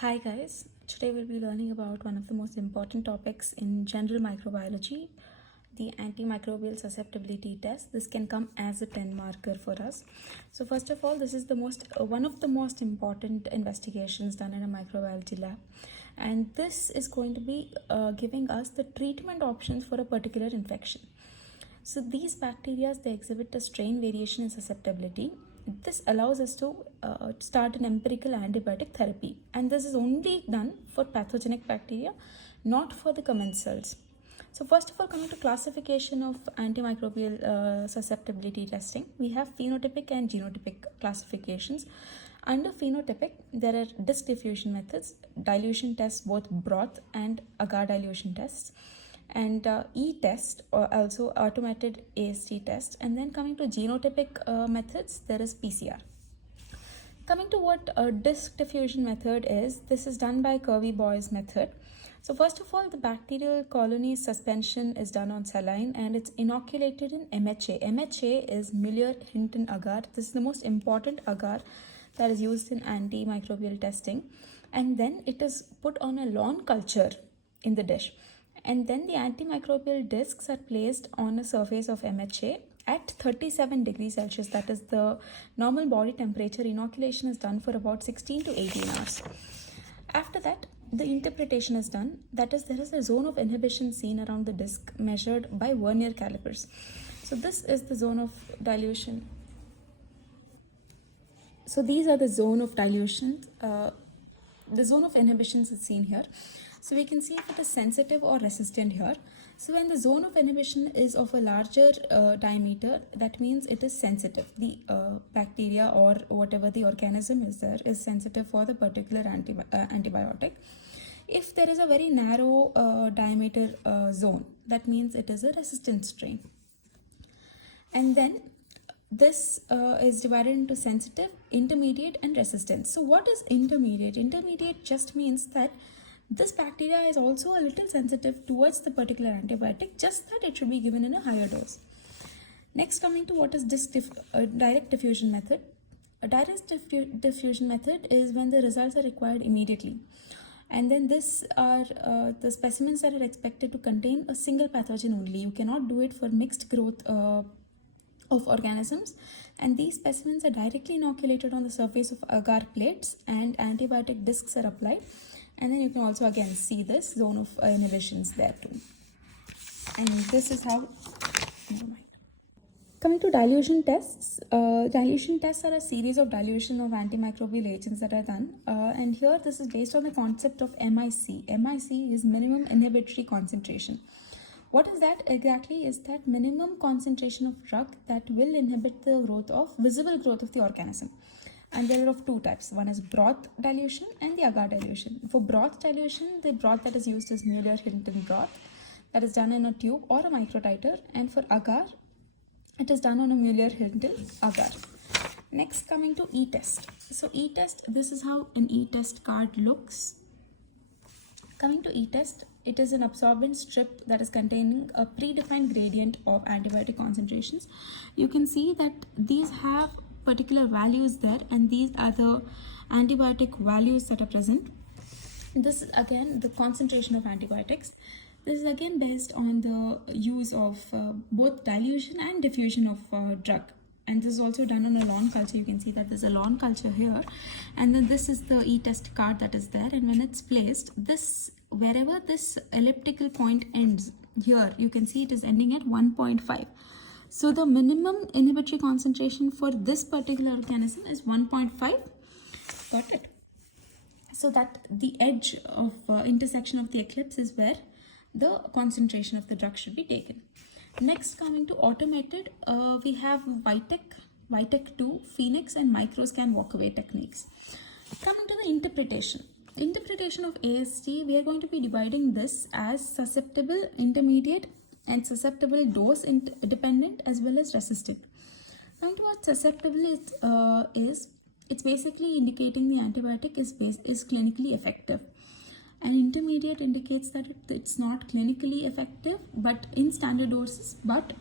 Hi guys, today we'll be learning about one of the most important topics in general microbiology, the antimicrobial susceptibility test. This can come as a 10 marker for us. So first of all, this is the one of the most important investigations done in a microbiology lab, and this is going to be giving us the treatment options for a particular infection. So these bacteria, they exhibit a strain variation in susceptibility. This allows us to start an empirical antibiotic therapy, and this is only done for pathogenic bacteria, not for the commensals. So first of all, coming to classification of antimicrobial susceptibility testing, we have phenotypic and genotypic classifications. Under phenotypic, there are disk diffusion methods, dilution tests, both broth and agar dilution tests, and e-test, or also automated AST test. And then coming to genotypic methods, there is PCR. Coming to what disk diffusion method is, this is done by Kirby Boy's method. So first of all, the bacterial colony suspension is done on saline and it's inoculated in MHA. MHA is Mueller-Hinton agar. This is the most important agar that is used in antimicrobial testing. And then it is put on a lawn culture in the dish. And then the antimicrobial discs are placed on a surface of MHA at 37 degrees Celsius. That is the normal body temperature. Inoculation is done for about 16 to 18 hours. After that, the interpretation is done. That is, there is a zone of inhibition seen around the disc measured by vernier calipers. So this is the zone of dilution. So these are the zone of dilution. The zone of inhibitions is seen here. So we can see if it is sensitive or resistant here. So when the zone of inhibition is of a larger diameter, that means it is sensitive. The bacteria or whatever the organism is there is sensitive for the particular antibiotic. If there is a very narrow diameter zone, that means it is a resistant strain. And then this is divided into sensitive, intermediate, and resistant. So what is intermediate? Intermediate just means that this bacteria is also a little sensitive towards the particular antibiotic, just that it should be given in a higher dose. Next, coming to what is direct diffusion method. A direct diffusion method is when the results are required immediately. And then this are the specimens that are expected to contain a single pathogen only. You cannot do it for mixed growth of organisms, and these specimens are directly inoculated on the surface of agar plates and antibiotic discs are applied. And then you can also again see this zone of inhibitions there too. And this is how, never mind. Coming to dilution tests are a series of dilution of antimicrobial agents that are done. And here this is based on the concept of MIC. MIC is minimum inhibitory concentration. What is that exactly? Is that minimum concentration of drug that will inhibit the visible growth of the organism. And there are of two types. One is broth dilution and the agar dilution. For broth dilution, the broth that is used is Mueller-Hinton broth that is done in a tube or a microtiter. And for agar, it is done on a Mueller-Hinton agar. Next, coming to e-test. So e-test, this is how an e-test card looks. Coming to e-test, it is an absorbent strip that is containing a predefined gradient of antibiotic concentrations. You can see that these have particular values there, and these are the antibiotic values that are present. This is again the concentration of antibiotics. This is again based on the use of both dilution and diffusion of drug. And this is also done on a lawn culture. You can see that there's a lawn culture here, and then this is the e-test card that is there. And when it's placed, this wherever this elliptical point ends here, you can see it is ending at 1.5. So the minimum inhibitory concentration for this particular organism is 1.5. Got it? So that the edge of intersection of the eclipse is where the concentration of the drug should be taken. Next, coming to automated, we have Vitek 2, Phoenix, and microscan walkaway techniques. Coming to the interpretation of AST, we are going to be dividing this as susceptible, intermediate, and susceptible dose dependent as well as resistant. Coming to what susceptible is, it's basically indicating the antibiotic is clinically effective. And intermediate indicates that it's not clinically effective but in standard doses, but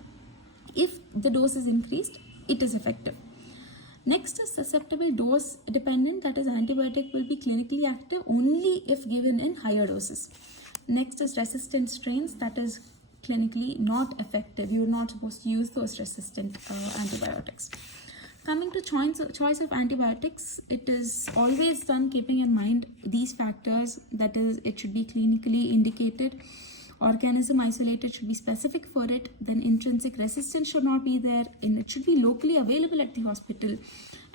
if the dose is increased, it is effective. Next is susceptible dose dependent, that is antibiotic will be clinically active only if given in higher doses. Next is resistant strains, that is clinically not effective. You're not supposed to use those resistant antibiotics. Coming to choice of antibiotics, it is always done keeping in mind these factors, that is it should be clinically indicated, organism isolated should be specific for it, then intrinsic resistance should not be there, and it should be locally available at the hospital,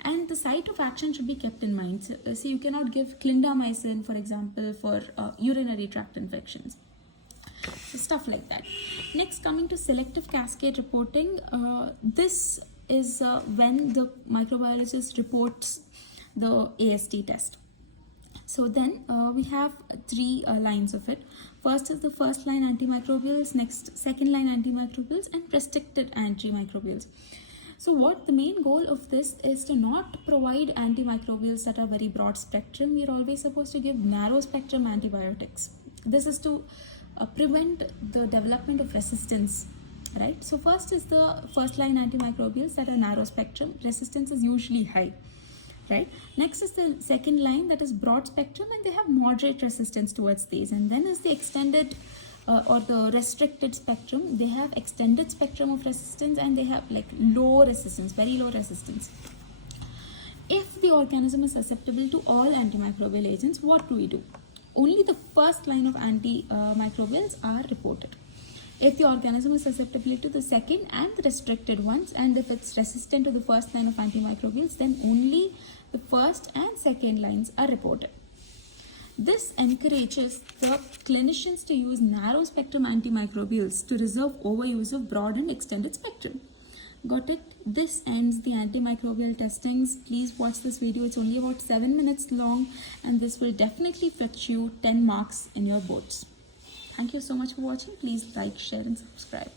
and the site of action should be kept in mind. So you cannot give clindamycin, for example, for urinary tract infections. So stuff like that. Next, coming to selective cascade reporting, this is when the microbiologist reports the AST test. So then we have three lines of it. First is the first line antimicrobials, next second line antimicrobials, and restricted antimicrobials. So what the main goal of this is to not provide antimicrobials that are very broad spectrum. We are always supposed to give narrow spectrum antibiotics. This is to prevent the development of resistance, right? So first is the first line antimicrobials that are narrow spectrum. Resistance is usually high, right? Next is the second line, that is broad spectrum, and they have moderate resistance towards these. And then is the extended or the restricted spectrum. They have extended spectrum of resistance, and they have like low resistance, very low resistance. If the organism is susceptible to all antimicrobial agents, what do we do? Only the first line of antimicrobials are reported. If the organism is susceptible to the second and the restricted ones, and if it's resistant to the first line of antimicrobials, then only the first and second lines are reported. This encourages the clinicians to use narrow spectrum antimicrobials to reserve overuse of broad and extended spectrum. Got it? This ends the antimicrobial testings. Please watch this video. It's only about 7 minutes long, and this will definitely fetch you 10 marks in your boards. Thank you so much for watching. Please like, share, and subscribe.